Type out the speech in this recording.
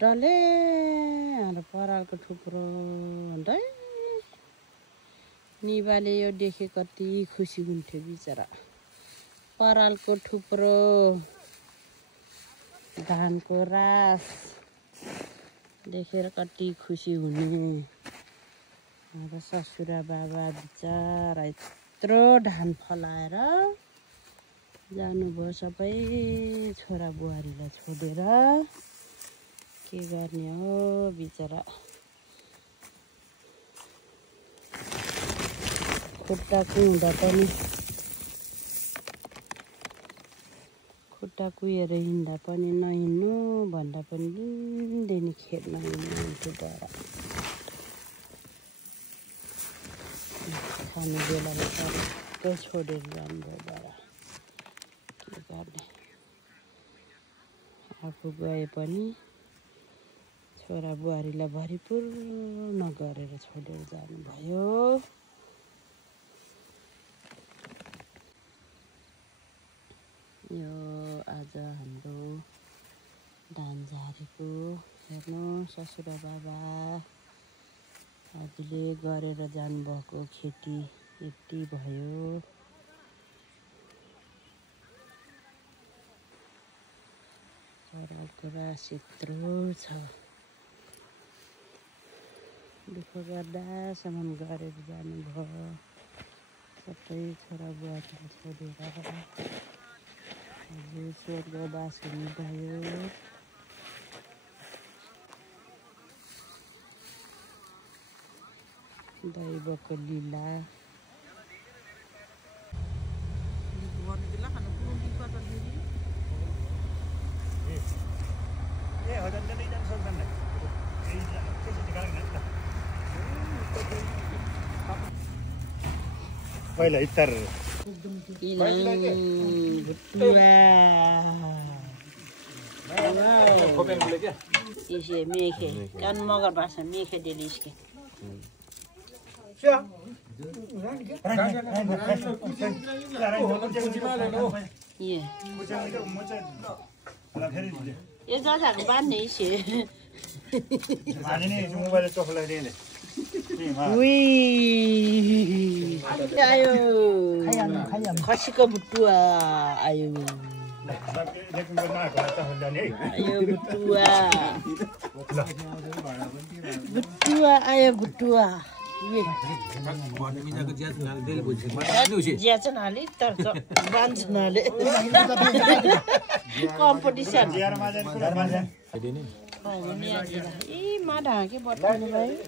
डल्ले हाम्रो परालको थुप्रो अन्त निबाले यो देखे कति खुसी हुन्थ्यो बिचरा परालको थुप्रो धानको रास देखेर कति खुसी हुने हाम्रो ससुरा बाबा बिचरा यत्रो धान फलाएर जानुभयो सबै छोरा बुहारीलाई छोडेर के गर्ने हो बिचरा खुट्टा कुहेर हिँड्दा पनि नहिँड्नु भन्दा पनि दिनदिनी खेल्न हिँड्नुहुन्थ्यो बडा खाने बेलामा सबै छोडेर जानुभयो बडा के गर्ने आफू गए पनि छोरा बुहारीलाई भरिपूर्ण गरेर छोडेर जानुभयो यो आज हाम्रो धान झारेको हेर्नु ससुरा बाबा हजुरले गरेर जानुभएको खेती यति भयो परालको रास यत्रो छ दुःख गर्दासम्म गरेर जानुभयो सबै छोरा बुहारीलाई छोडेर हजुर स्वर्गवास हुनुभयो दैवको लीला पहिला Ittar Isi meke kan mogar bahasa meke dia iske. Iya. Ya jajah ban ni isi. Mana ni mobile coklat ni. Wih, ayo. Kasih ke butua, ayo. Ayo butua. Butua, ayo butua. Dia cenali terban cenali. Competition. Oh, ini aja. Ih, mana ke buat ini baik.